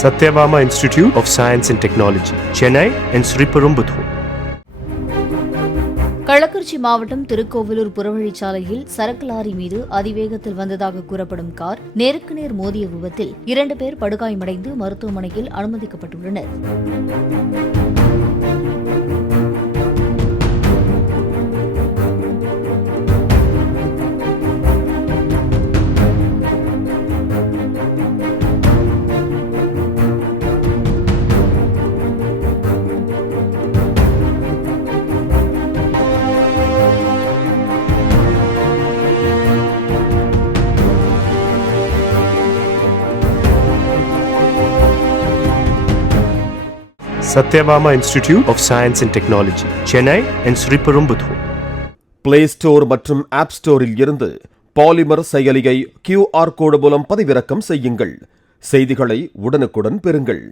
Satyabama Institute of Science and Technology, Chennai and Sriperumbudur. Kallakurichi மாவட்டம் திருக்கோவிலூர் புறவழிச்சாலையில் சரக்கு lorry மீது அதிவேகத்தில் வந்ததாக கூறப்படும் கார் நேருக்கு நேர் மோதிய விபத்தில் 2 பேர் படுகாயமடைந்து மருத்துவமனையில் அனுமதிக்கப்பட்டுள்ளனர். Satyabama Institute of Science and Technology, Chennai and Sriperumbudur. Play Store மற்றும் App Storeல் இருந்து பாலிமர் செயலியை QR கோடு மூலம் பதிவிறக்கம் செய்யுங்கள். செய்திகளை உடனுக்குடன் பெறுங்கள்.